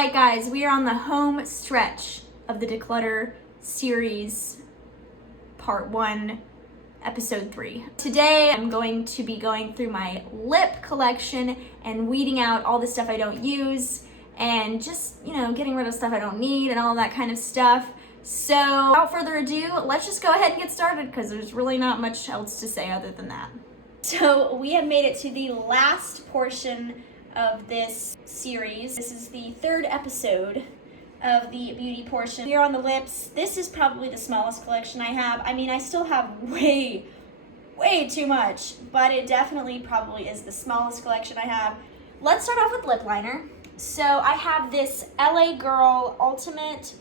Alright guys, we are on the home stretch of the Declutter series, part 1, episode 3. Today I'm going to be going through my lip collection and weeding out all the stuff I don't use and just, getting rid of stuff I don't need and all that kind of stuff. So without further ado, let's just go ahead and get started because there's really not much else to say other than that. So we have made it to the last portion of this series. This is the 3rd episode of the beauty portion. Here on the lips, this is probably the smallest collection I have. I mean, I still have way too much, but it definitely probably is the smallest collection I have. Let's start off with lip liner. So I have this LA Girl Ultimate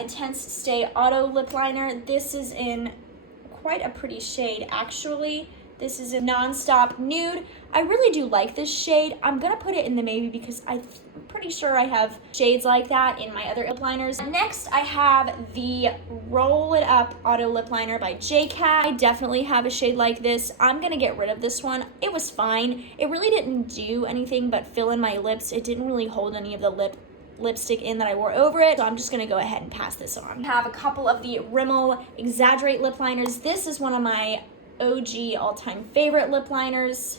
Intense Stay Auto Lip Liner. This is in quite a pretty shade, actually. This is a Non-Stop Nude. I really do like this shade. I'm gonna put it in the maybe because I'm pretty sure I have shades like that in my other lip liners. Next, I have the Roll It Up Auto Lip Liner by JCat. I definitely have a shade like this. I'm gonna get rid of this one. It was fine. It really didn't do anything but fill in my lips. It didn't really hold any of the lipstick in that I wore over it, so I'm just gonna go ahead and pass this on. I have a couple of the Rimmel Exaggerate lip liners. This is one of my OG all-time favorite lip liners.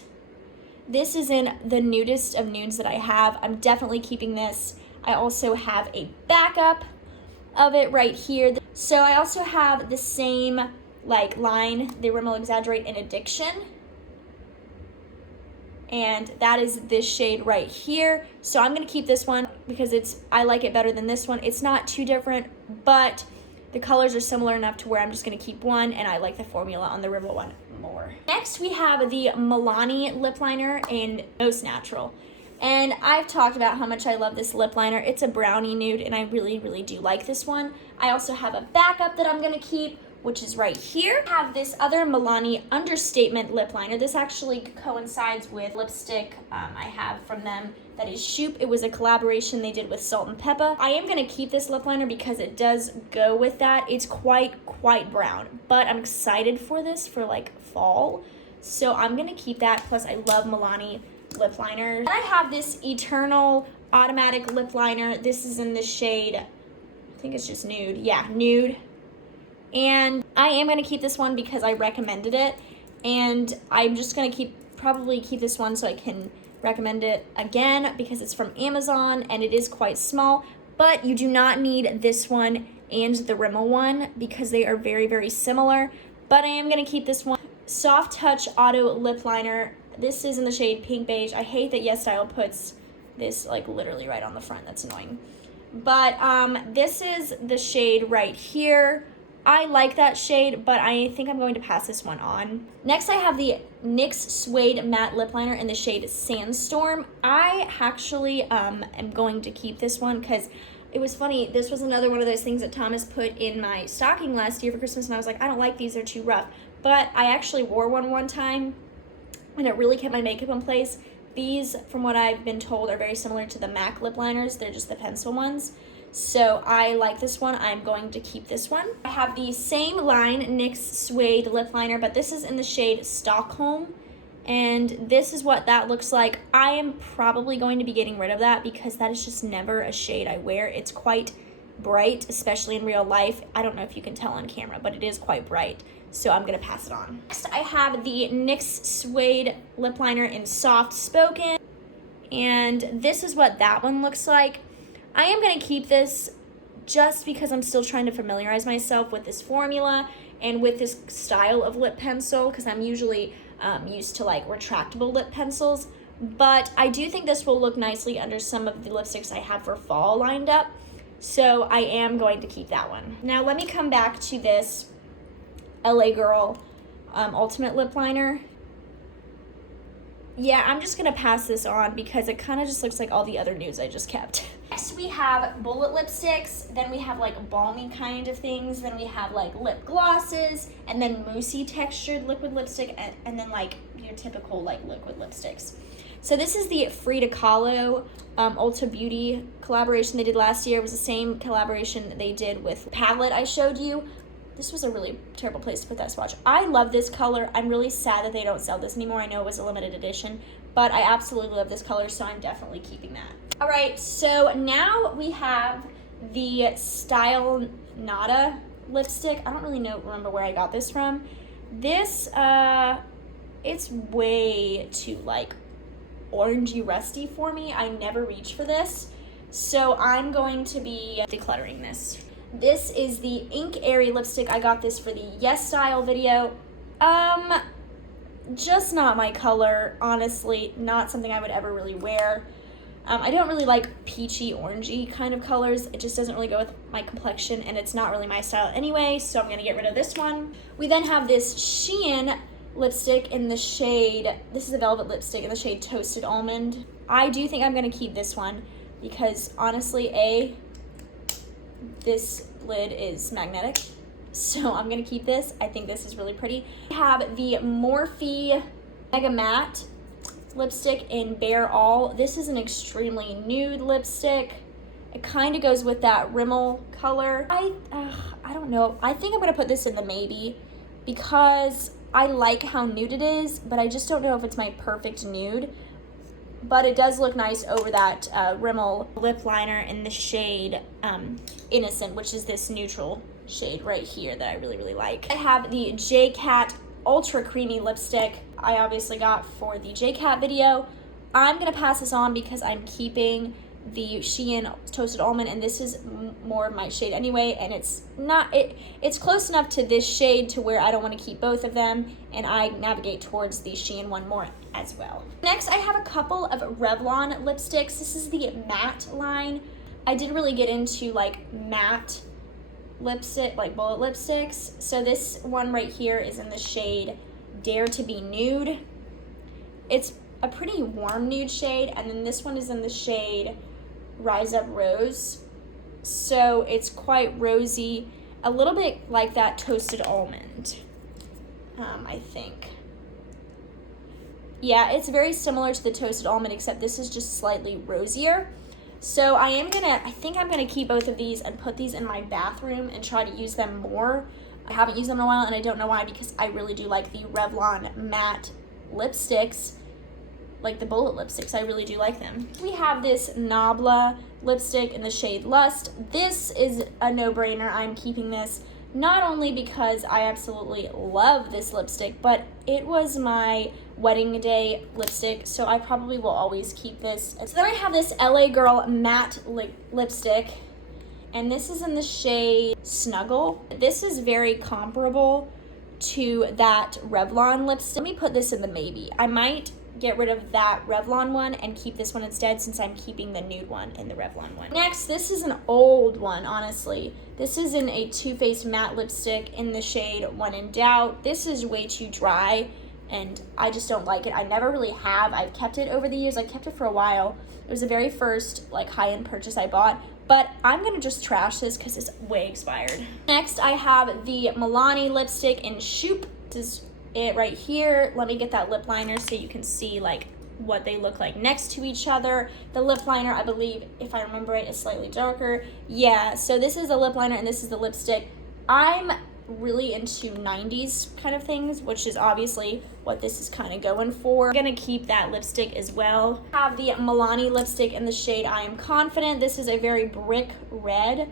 This is in the nudest of nudes that I have. I'm definitely keeping this. I also have a backup of it right here. So I also have the same line, the Rimmel Exaggerate in Addiction. And that is this shade right here. So I'm gonna keep this one because I like it better than this one. It's not too different, but the colors are similar enough to where I'm just gonna keep one, and I like the formula on the Rimmel one more. Next, we have the Milani lip liner in Most Natural. And I've talked about how much I love this lip liner. It's a brownie nude, and I really do like this one. I also have a backup that I'm gonna keep, which is right here. I have this other Milani Understatement lip liner. This actually coincides with lipstick I have from them that is Shoop. It was a collaboration they did with Salt and Peppa. I am gonna keep this lip liner because it does go with that. It's quite brown, but I'm excited for this for fall. So I'm gonna keep that, plus I love Milani lip liners. And I have this Eternal Automatic lip liner. This is in the shade, I think it's just Nude. Yeah, Nude. And I am gonna keep this one because I recommended it, and I'm just gonna probably keep this one so I can recommend it again because it's from Amazon and it is quite small, but you do not need this one and the Rimmel one because they are very similar. But I am gonna keep this one. Soft Touch Auto Lip Liner. This is in the shade Pink Beige. I hate that YesStyle puts this literally right on the front. That's annoying. But this is the shade right here. I like that shade, but I think I'm going to pass this one on. Next, I have the NYX Suede Matte Lip Liner in the shade Sandstorm. I actually am going to keep this one because it was funny. This was another one of those things that Thomas put in my stocking last year for Christmas, and I was like, I don't like these, they're too rough. But I actually wore one time, and it really kept my makeup in place. These, from what I've been told, are very similar to the MAC lip liners. They're just the pencil ones. So I like this one. I'm going to keep this one. I have the same line NYX Suede lip liner, but this is in the shade Stockholm. And this is what that looks like. I am probably going to be getting rid of that because that is just never a shade I wear. It's quite bright, especially in real life. I don't know if you can tell on camera, but it is quite bright. So I'm gonna pass it on. Next, I have the NYX Suede lip liner in Soft Spoken. And this is what that one looks like. I am going to keep this just because I'm still trying to familiarize myself with this formula and with this style of lip pencil because I'm usually used to retractable lip pencils. But I do think this will look nicely under some of the lipsticks I have for fall lined up. So I am going to keep that one. Now let me come back to this LA Girl Ultimate Lip Liner. Yeah, I'm just going to pass this on because it kind of just looks like all the other nudes I just kept. Next, we have bullet lipsticks, then we have balmy kind of things, then we have lip glosses, and then moussey textured liquid lipstick, and then your typical liquid lipsticks. So this is the Frida Kahlo Ulta Beauty collaboration they did last year. It was the same collaboration they did with palette I showed you. This was a really terrible place to put that swatch. I love this color. I'm really sad that they don't sell this anymore. I know it was a limited edition, but I absolutely love this color, so I'm definitely keeping that. All right, so now we have the Style Nada lipstick. I don't really remember where I got this from. This, it's way too like orangey rusty for me. I never reach for this, so I'm going to be decluttering this. This is the Ink Airy lipstick. I got this for the Yes Style video. Just not my color, honestly. Not something I would ever really wear. I don't really like peachy, orangey kind of colors. It just doesn't really go with my complexion, and it's not really my style anyway, so I'm gonna get rid of this one. We then have this Shein lipstick in the shade, this is a velvet lipstick in the shade Toasted Almond. I do think I'm gonna keep this one because honestly, this lid is magnetic, so I'm gonna keep this. I think this is really pretty. We have the Morphe Mega Matte lipstick in Bare All. This is an extremely nude lipstick. It kind of goes with that Rimmel color. I don't know. I think I'm gonna put this in the maybe because I like how nude it is, but I just don't know if it's my perfect nude. But it does look nice over that Rimmel lip liner in the shade Innocent, which is this neutral shade right here that I really, really like. I have the J-Cat Ultra Creamy lipstick I obviously got for the J-Cat video. I'm gonna pass this on because I'm keeping the Shein Toasted Almond, and this is more of my shade anyway, and it's close enough to this shade to where I don't want to keep both of them, and I navigate towards the Shein one more as well. Next, I have a couple of Revlon lipsticks. This is the matte line. I didn't really get into like matte lipstick, like bullet lipsticks, so this one right here is in the shade Dare to Be Nude. It's a pretty warm nude shade, and then this one is in the shade Rise Up Rose, so it's quite rosy, a little bit like that Toasted Almond, I think. Yeah, it's very similar to the Toasted Almond, except this is just slightly rosier. So I think I'm gonna keep both of these and put these in my bathroom and try to use them more. I haven't used them in a while, and I don't know why, because I really do like the Revlon matte lipsticks, like the bullet lipsticks. I really do like them. We have this Nabla lipstick in the shade Lust. This is a no-brainer. I'm keeping this not only because I absolutely love this lipstick, but it was my wedding day lipstick, so I probably will always keep this. So then I have this LA Girl matte lipstick, and this is in the shade Snuggle. This is very comparable to that Revlon lipstick. Let me put this in the maybe. I might get rid of that Revlon one and keep this one instead, since I'm keeping the nude one in the Revlon one. Next, this is an old one, honestly. This is in a Too Faced matte lipstick in the shade When in Doubt. This is way too dry, and I just don't like it. I never really have. I've kept it over the years. I kept it for a while. It was the very first like high-end purchase I bought, but I'm gonna just trash this because it's way expired. Next, I have the Milani lipstick in Shoop. This is it right here. Let me get that lip liner so you can see like what they look like next to each other. The lip liner, I believe, if I remember right, is slightly darker. Yeah, so this is the lip liner and this is the lipstick. I'm really into 90s kind of things, which is obviously what this is kind of going for. I'm gonna keep that lipstick as well. I have the Milani lipstick in the shade I Am Confident. This is a very brick red.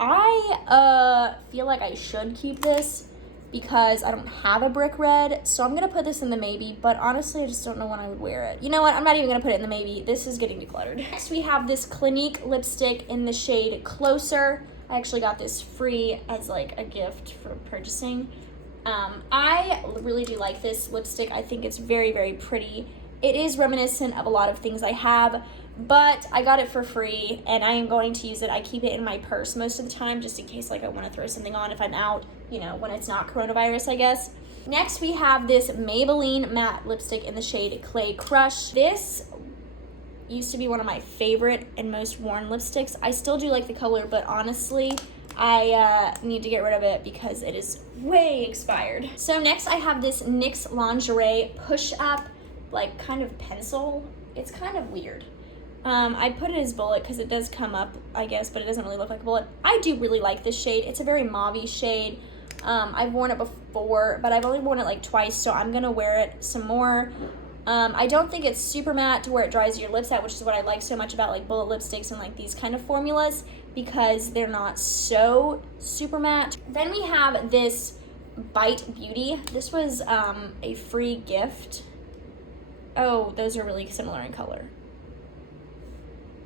I feel like I should keep this because I don't have a brick red, so I'm gonna put this in the maybe, but honestly I just don't know when I would wear it. You know what, I'm not even gonna put it in the maybe. This is getting decluttered. Next we have this Clinique lipstick in the shade Closer. I actually got this free as like a gift for purchasing. I really do like this lipstick. I think it's very, very pretty. It is reminiscent of a lot of things I have, but I got it for free and I am going to use it. I keep it in my purse most of the time just in case like I want to throw something on if I'm out, you know, when it's not coronavirus, I guess. Next we have this Maybelline matte lipstick in the shade Clay Crush. This used to be one of my favorite and most worn lipsticks. I still do like the color, but honestly, I need to get rid of it because it is way expired. So next I have this NYX Lingerie Push Up, like kind of pencil. It's kind of weird. I put it as bullet because it does come up, I guess, but it doesn't really look like a bullet. I do really like this shade. It's a very mauve-y shade. I've worn it before, but I've only worn it like twice, so I'm gonna wear it some more. I don't think it's super matte to where it dries your lips out, which is what I like so much about like bullet lipsticks and like these kind of formulas, because they're not so super matte. Then we have this Bite Beauty. This was a free gift. Oh, those are really similar in color.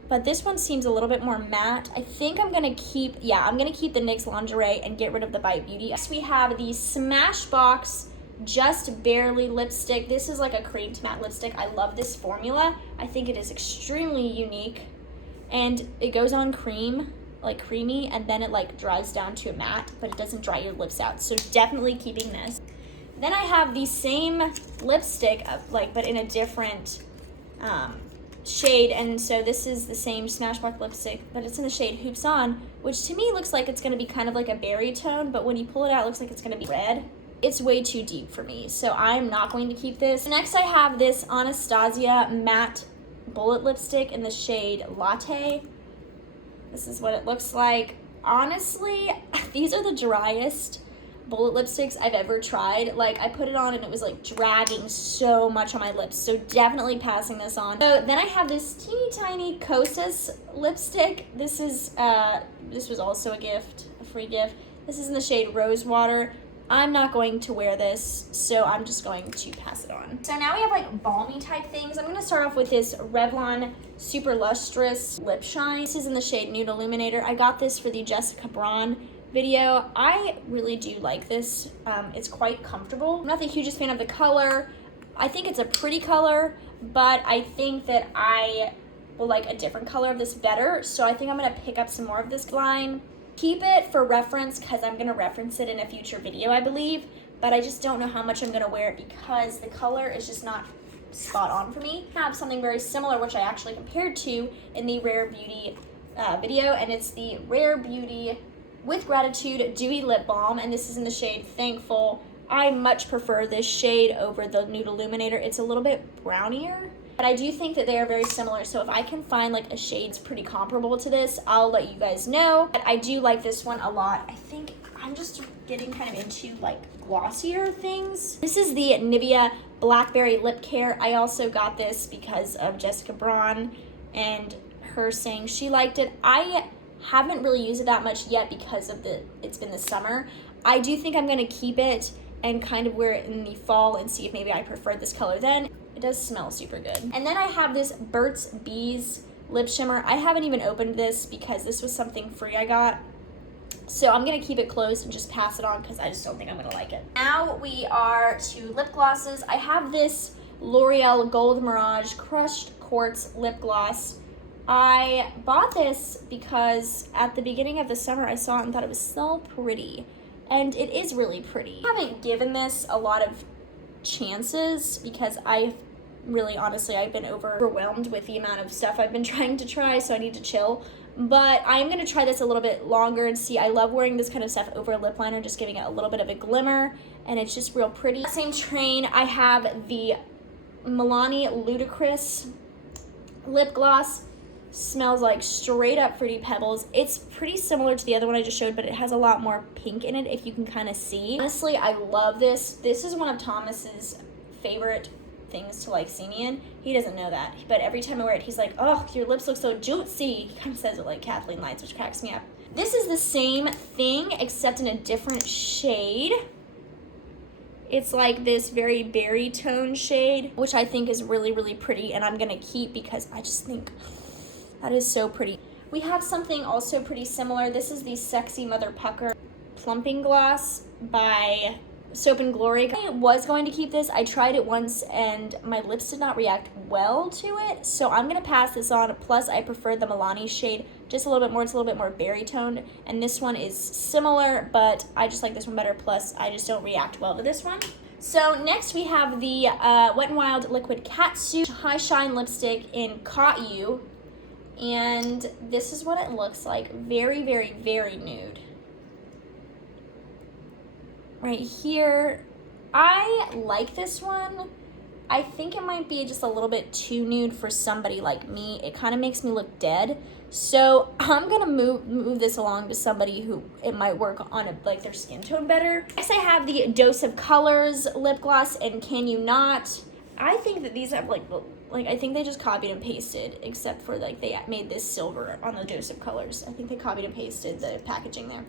But this one seems a little bit more matte. I think I'm gonna keep, I'm gonna keep the NYX Lingerie and get rid of the Bite Beauty. Next we have the Smashbox Just Barely lipstick. This is like a cream to matte lipstick. I love this formula. I think it is extremely unique, and it goes on cream, like creamy, and then it like dries down to a matte, but it doesn't dry your lips out. So definitely keeping this. Then I have the same lipstick, but in a different shade, and so this is the same Smashbox lipstick, but it's in the shade Hoops On, which to me looks like it's going to be kind of like a berry tone, but when you pull it out, it looks like it's going to be red. It's way too deep for me, so I'm not going to keep this. Next, I have this Anastasia matte bullet lipstick in the shade Latte. This is what it looks like. Honestly, these are the driest bullet lipsticks I've ever tried. Like, I put it on and it was like dragging so much on my lips, so definitely passing this on. So then I have this teeny tiny Kosas lipstick. This was also a gift, a free gift. This is in the shade Rosewater. I'm not going to wear this, so I'm just going to pass it on. So now we have like balmy type things. I'm gonna start off with this Revlon Super Lustrous Lip Shine. This is in the shade Nude Illuminator. I got this for the Jessica Braun video. I really do like this. It's quite comfortable. I'm not the hugest fan of the color. I think it's a pretty color, but I think that I will like a different color of this better, so I think I'm gonna pick up some more of this line. Keep it for reference because I'm gonna reference it in a future video, I believe, but I just don't know how much I'm gonna wear it because the color is just not spot on for me. I have something very similar, which I actually compared to in the Rare Beauty video, and it's the Rare Beauty With Gratitude Dewy Lip Balm, and this is in the shade Thankful. I much prefer this shade over the Nude Illuminator. It's a little bit brownier, but I do think that they are very similar, so if I can find like a shade that's pretty comparable to this, I'll let you guys know. But I do like this one a lot. I think I'm just getting kind of into like glossier things. This is the Nivea Blackberry Lip Care. I also got this because of Jessica Braun and her saying she liked it. I haven't really used it that much yet because of it's been the summer. I do think I'm gonna keep it and kind of wear it in the fall and see if maybe I prefer this color then. It does smell super good. And then I have this Burt's Bees Lip Shimmer. I haven't even opened this because this was something free I got. So I'm gonna keep it closed and just pass it on because I just don't think I'm gonna like it. Now we are to lip glosses. I have this L'Oreal Gold Mirage Crushed Quartz Lip Gloss. I bought this because at the beginning of the summer I saw it and thought it was so pretty. And it is really pretty. I haven't given this a lot of chances because I've been overwhelmed with the amount of stuff I've been trying to try, so I need to chill. But I'm gonna try this a little bit longer and see. I love wearing this kind of stuff over a lip liner, just giving it a little bit of a glimmer, and it's just real pretty. Same train, I have the Milani Ludicrous Lip Gloss. Smells like straight up Fruity Pebbles. It's pretty similar to the other one I just showed, but it has a lot more pink in it, if you can kind of see. Honestly, I love this. This is one of Thomas's favorite things to like see me in. He doesn't know that, but every time I wear it, he's like, oh, your lips look so juicy. He kind of says it like Kathleen Lights, which cracks me up. This is the same thing, except in a different shade. It's like this very berry tone shade, which I think is really, really pretty, and I'm gonna keep because I just think that is so pretty. We have something also pretty similar. This is the Sexy Mother Pucker Plumping Gloss by Soap and Glory. I was going to keep this. I tried it once and my lips did not react well to it, so I'm gonna pass this on. Plus, I prefer the Milani shade just a little bit more. It's a little bit more berry toned, and this one is similar, but I just like this one better. Plus, I just don't react well to this one. So next we have the Wet n Wild Liquid Catsuit High Shine Lipstick in Caught You. And this is what it looks like. Very, very, very nude. Right here. I like this one. I think it might be just a little bit too nude for somebody like me. It kind of makes me look dead. So I'm gonna move this along to somebody who it might work on like their skin tone better. Next I have the Dose of Colors lip gloss in Can You Not. I think that these have like I think they just copied and pasted, except for like they made this silver on the dose of colors. I think they copied and pasted the packaging there.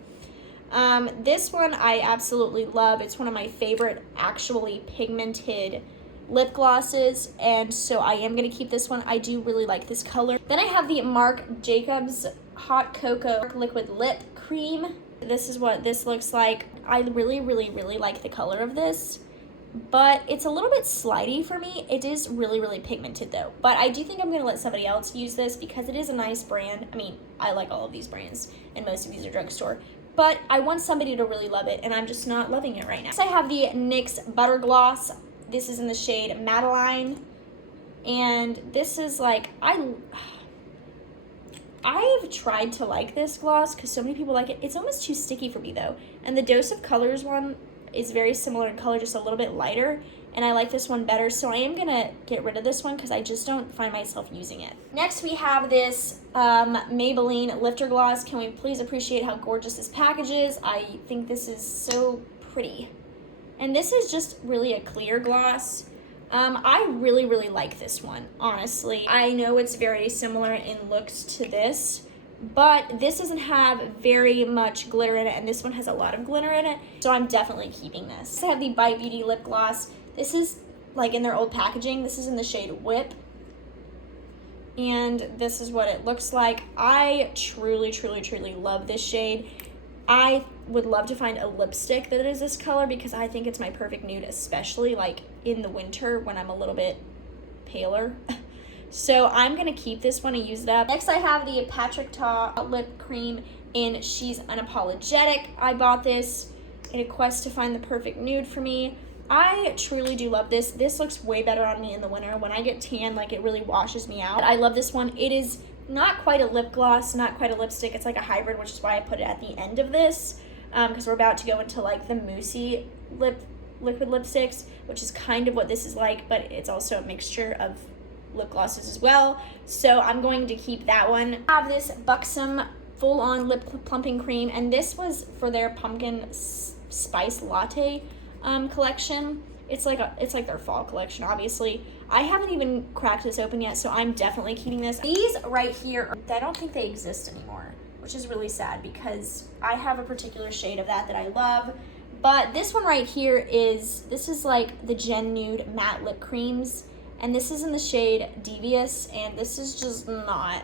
This one I absolutely love. It's one of my favorite actually pigmented lip glosses, and so I am going to keep this one. I do really like this color. Then I have the Marc Jacobs Hot Cocoa Liquid Lip Cream. This is what this looks like. I really like the color of this, but it's a little bit slidey for me. It is really pigmented though, but I do think I'm going to let somebody else use this because it is a nice brand. I mean, I like all of these brands, and most of these are drugstore, but I want somebody to really love it, and I'm just not loving it right now. Next, I have the NYX Butter Gloss. This is in the shade Madeline, and this is like, I've tried to like this gloss because so many people like it. It's almost too sticky for me though, and the Dose of Colors one is very similar in color, just a little bit lighter, and I like this one better, so I am gonna get rid of this one because I just don't find myself using it. Next, we have this Maybelline Lifter Gloss. Can we please appreciate how gorgeous this package is? I think this is so pretty. And this is just really a clear gloss. I really like this one, honestly. I know it's very similar in looks to this, but this doesn't have very much glitter in it, and this one has a lot of glitter in it, so I'm definitely keeping this. I have the Bite Beauty Lip Gloss. This is like in their old packaging. This is in the shade Whip, and this is what it looks like. I truly love this shade. I would love to find a lipstick that is this color because I think it's my perfect nude, especially like in the winter when I'm a little bit paler. So I'm going to keep this one and use it up. Next, I have the Patrick Ta Lip Cream in She's Unapologetic. I bought this in a quest to find the perfect nude for me. I truly do love this. This looks way better on me in the winter. When I get tan, like, it really washes me out. I love this one. It is not quite a lip gloss, not quite a lipstick. It's like a hybrid, which is why I put it at the end of this, because we're about to go into like the moussey liquid lipsticks, which is kind of what this is like, but it's also a mixture of lip glosses as well. So I'm going to keep that one. I have this Buxom full-on lip plumping cream, and this was for their pumpkin spice latte collection. It's like their fall collection, obviously. I haven't even cracked this open yet, so I'm definitely keeping this. These right here, I don't think they exist anymore, which is really sad because I have a particular shade of that I love. But this one right here this is like the Gen Nude Matte Lip Creams, and this is in the shade Devious, and this is just not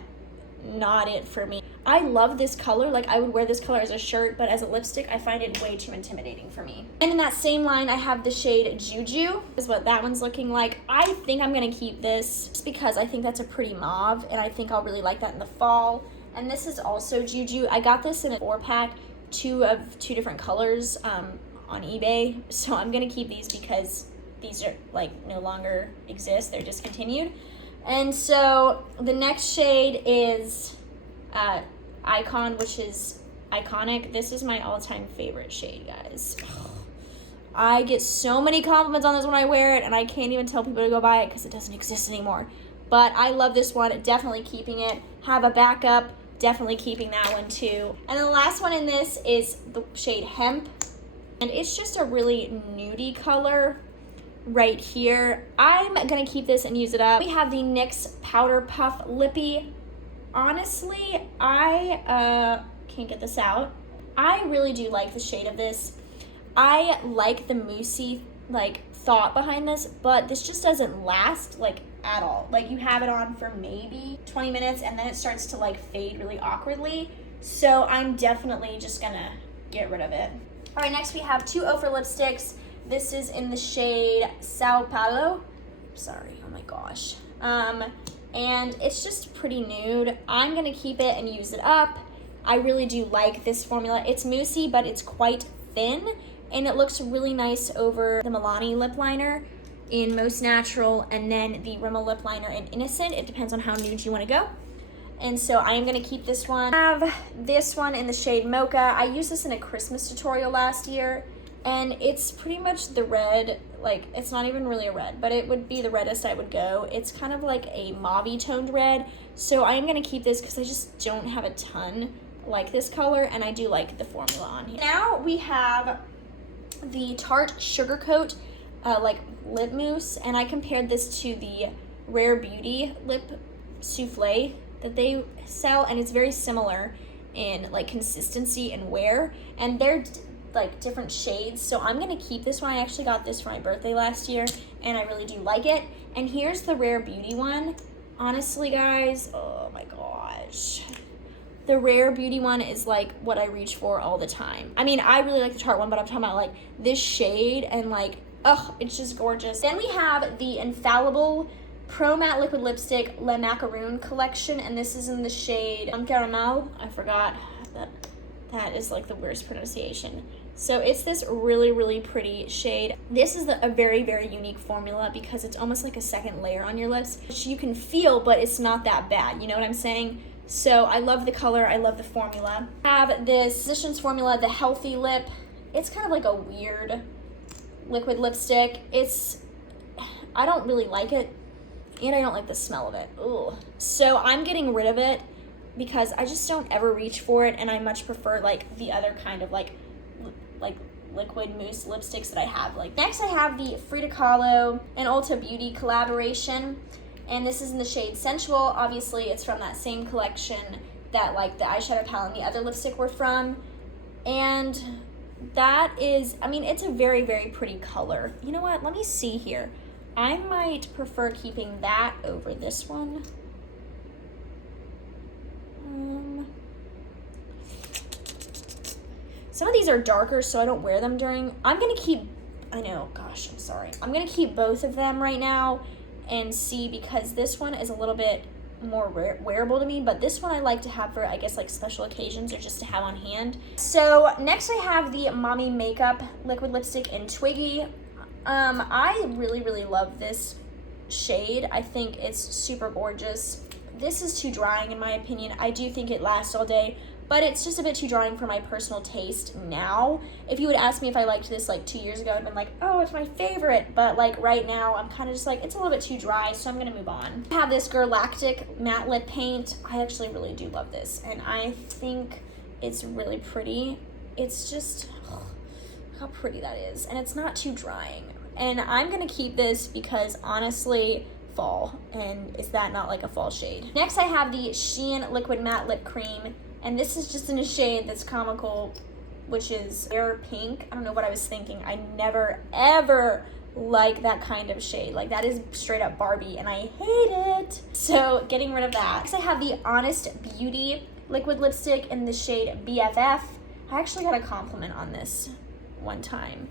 it for me. I love this color. Like, I would wear this color as a shirt, but as a lipstick, I find it way too intimidating for me. And in that same line, I have the shade Juju. This is what that one's looking like. I think I'm gonna keep this just because I think that's a pretty mauve, and I think I'll really like that in the fall. And this is also Juju. I got this in a 4-pack, two different colors on eBay. So I'm gonna keep these because these are like no longer exist. They're discontinued. And so the next shade is Icon, which is iconic. This is my all-time favorite shade, guys. I get so many compliments on this when I wear it, and I can't even tell people to go buy it because it doesn't exist anymore. But I love this one. Definitely keeping it. Have a backup. Definitely keeping that one too. And then the last one in this is the shade Hemp, and it's just a really nudie color right here. I'm gonna keep this and use it up. We have the NYX Powder Puff Lippy. Honestly, I can't get this out. I really do like the shade of this. I like the moussey like thought behind this, but this just doesn't last like at all. Like, you have it on for maybe 20 minutes and then it starts to like fade really awkwardly. So I'm definitely just gonna get rid of it. All right, next we have two Ofra lipsticks. This is in the shade Sao Paulo. Sorry, oh my gosh. And it's just pretty nude. I'm gonna keep it and use it up. I really do like this formula. It's moussey, but it's quite thin, and it looks really nice over the Milani lip liner in Most Natural, and then the Rimmel lip liner in Innocent. It depends on how nude you wanna go. And so I am gonna keep this one. I have this one in the shade Mocha. I used this in a Christmas tutorial last year, and it's pretty much the red, like, it's not even really a red, but it would be the reddest I would go. It's kind of like a mauve-y toned red, so I'm gonna keep this because I just don't have a ton like this color, and I do like the formula on here. Now we have the Tarte Sugar Coat like lip mousse, and I compared this to the Rare Beauty lip souffle that they sell, and it's very similar in like consistency and wear, and they're like different shades. So I'm gonna keep this one. I actually got this for my birthday last year, and I really do like it. And here's the Rare Beauty one. Honestly, guys, oh my gosh, the Rare Beauty one is like what I reach for all the time. I mean, I really like the Tarte one, but I'm talking about like this shade, and like, oh, it's just gorgeous. Then we have the Infallible Pro Matte Liquid Lipstick Le Macaroon collection, and this is in the shade Caramel. I forgot that is like the worst pronunciation. So it's this really, really pretty shade. This is a very, very unique formula because it's almost like a second layer on your lips, which you can feel, but it's not that bad. You know what I'm saying? So I love the color. I love the formula. I have this Physicians Formula, the Healthy Lip. It's kind of like a weird liquid lipstick. I don't really like it, and I don't like the smell of it. Ugh. So I'm getting rid of it because I just don't ever reach for it, and I much prefer like the other kind of like liquid mousse lipsticks that I have. Like, next I have the Frida Kahlo and Ulta Beauty collaboration, and this is in the shade Sensual. Obviously it's from that same collection that like the eyeshadow palette and the other lipstick were from, and that is, I mean, it's a very, very pretty color. You know what, let me see here. I might prefer keeping that over this one. Some of these are darker, so I don't wear them during. I'm gonna keep, I know, gosh, I'm sorry. I'm gonna keep both of them right now and see, because this one is a little bit more wearable to me, but this one I like to have for, I guess, like special occasions or just to have on hand. So next I have the Mommy Makeup Liquid Lipstick in Twiggy. I really, really love this shade. I think it's super gorgeous. This is too drying in my opinion. I do think it lasts all day, but it's just a bit too drying for my personal taste now. If you would ask me if I liked this like 2 years ago, I'd been like, oh, it's my favorite. But like right now, I'm kind of just like, it's a little bit too dry, so I'm gonna move on. I have this Galactic Matte Lip Paint. I actually really do love this, and I think it's really pretty. It's just, oh, how pretty that is, and it's not too drying. And I'm gonna keep this because honestly, fall, and is that not like a fall shade? Next I have the Shein Liquid Matte Lip Cream, and this is just in a shade that's comical, which is Air Pink. I don't know what I was thinking. I never ever like that kind of shade. Like, that is straight up Barbie, and I hate it. So getting rid of that. Next I have the Honest Beauty Liquid Lipstick in the shade BFF. I actually got a compliment on this one time,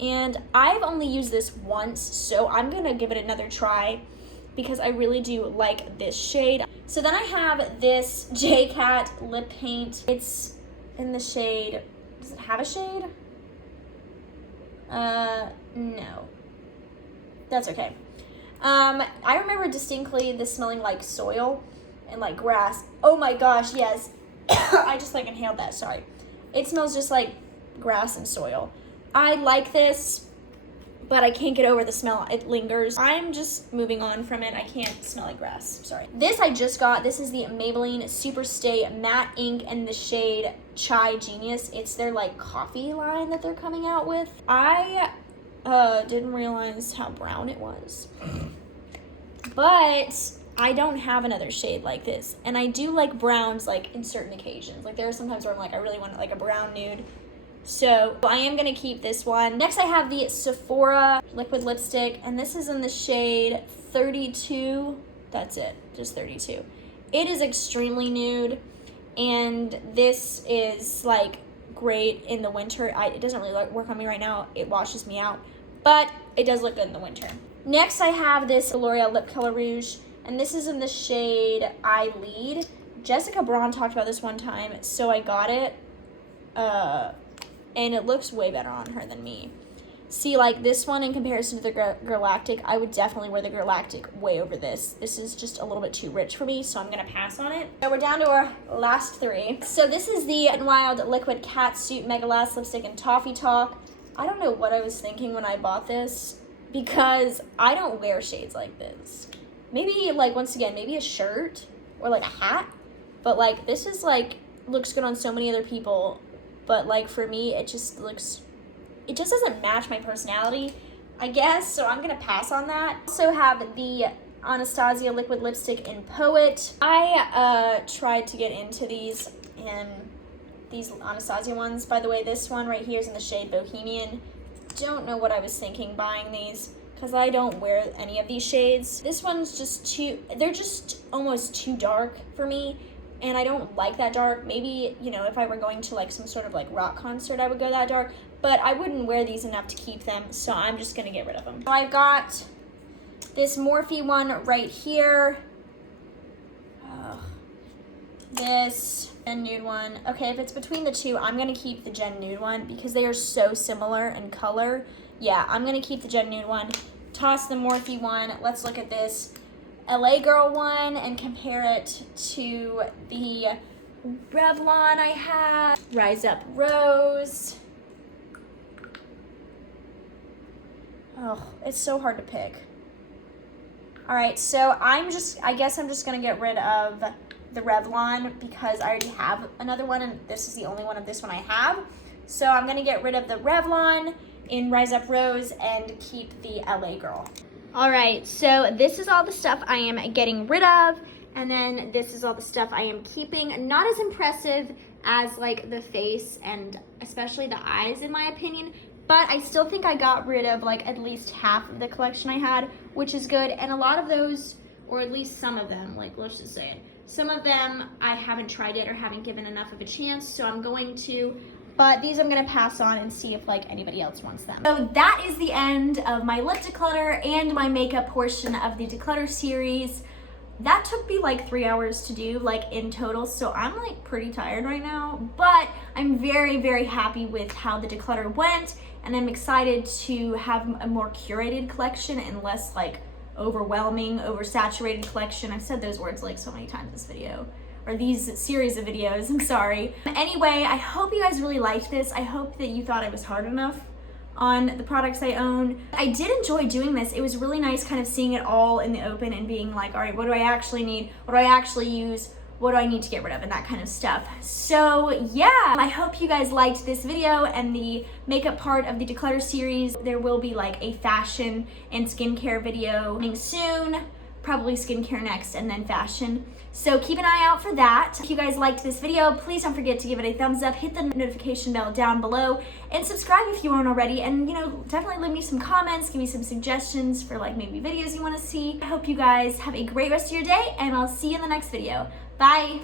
and I've only used this once, so I'm gonna give it another try because I really do like this shade. So then I have this J-Cat lip paint. It's in the shade, does it have a shade? No. That's okay. I remember distinctly this smelling like soil and like grass. Oh my gosh, yes. I just like inhaled that, sorry. It smells just like grass and soil. I like this, but I can't get over the smell. It lingers. I'm just moving on from it. I can't smell like grass, sorry. This I just got. This is the Maybelline Super Stay Matte Ink in the shade Chai Genius. It's their like coffee line that they're coming out with. I didn't realize how brown it was, but I don't have another shade like this. And I do like browns like in certain occasions. Like there are sometimes where I'm like, I really want like a brown nude. So I am gonna keep this one. Next I have the Sephora liquid lipstick, and this is in the shade 32. That's it, just 32. It is extremely nude, and this is like great in the winter. It doesn't really work on me right now. It washes me out, but it does look good in the winter. Next I have this L'Oreal Lip Color Rouge, and this is in the shade I Lead. Jessica Braun talked about this one time, so I got it. And it looks way better on her than me. See, like this one in comparison to the Galactic, I would definitely wear the Galactic way over this. This is just a little bit too rich for me, so I'm gonna pass on it. So we're down to our last three. So this is the Wet n Wild Liquid Catsuit Mega Lash Lipstick in Toffee Talk. I don't know what I was thinking when I bought this, because I don't wear shades like this. Maybe, like, once again, maybe a shirt or like a hat, but like this is like, looks good on so many other people. But like for me, it just doesn't match my personality. I guess, so I'm gonna pass on that. Also have the Anastasia liquid lipstick in Poet. I tried to get into these Anastasia ones. By the way, this one right here is in the shade Bohemian. Don't know what I was thinking buying these, because I don't wear any of these shades. This one's just they're just almost too dark for me, and I don't like that dark. Maybe, you know, if I were going to like some sort of like rock concert, I would go that dark, but I wouldn't wear these enough to keep them, so I'm just gonna get rid of them. So I've got this Morphe one right here. This Gen Nude one. Okay, if it's between the two, I'm gonna keep the Gen Nude one because they are so similar in color. Yeah, I'm gonna keep the Gen Nude one. Toss the Morphe one. Let's look at this LA Girl one and compare it to the Revlon I have. Rise Up Rose. Oh, it's so hard to pick. All right, so I guess I'm just gonna get rid of the Revlon because I already have another one and this is the only one of this one I have. So I'm gonna get rid of the Revlon in Rise Up Rose and keep the LA Girl. All right, so this is all the stuff I am getting rid of, and then this is all the stuff I am keeping. Not as impressive as like the face and especially the eyes in my opinion, but I still think I got rid of like at least half of the collection I had, which is good. And a lot of those, or at least some of them, like let's just say it, some of them I haven't tried yet or haven't given enough of a chance, so I'm going to, but these I'm gonna pass on and see if like anybody else wants them. So that is the end of my lip declutter and my makeup portion of the declutter series. That took me like 3 hours to do, like in total, so I'm like pretty tired right now, but I'm very, very happy with how the declutter went, and I'm excited to have a more curated collection and less like overwhelming, oversaturated collection. I've said those words like so many times this video, or these series of videos, I'm sorry. Anyway, I hope you guys really liked this. I hope that you thought I was hard enough on the products I own. I did enjoy doing this. It was really nice kind of seeing it all in the open and being like, all right, what do I actually need? What do I actually use? What do I need to get rid of, and that kind of stuff. So yeah, I hope you guys liked this video and the makeup part of the declutter series. There will be like a fashion and skincare video coming soon, probably skincare next and then fashion. So keep an eye out for that. If you guys liked this video, please don't forget to give it a thumbs up, hit the notification bell down below, and subscribe if you aren't already. And you know, definitely leave me some comments, give me some suggestions for like maybe videos you want to see. I hope you guys have a great rest of your day, and I'll see you in the next video. Bye.